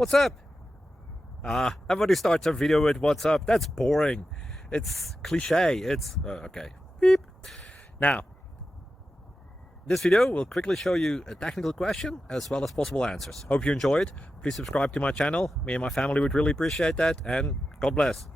What's up? Everybody starts a video with what's up. That's boring. It's cliche. It's okay. Beep. Now, this video will quickly show you a technical question as well as possible answers. Hope you enjoy it. Please subscribe to my channel. Me and my family would really appreciate that, and God bless.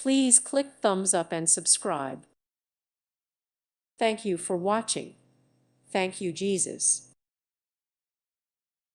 Please click thumbs up and subscribe. Thank you for watching. Thank you, Jesus.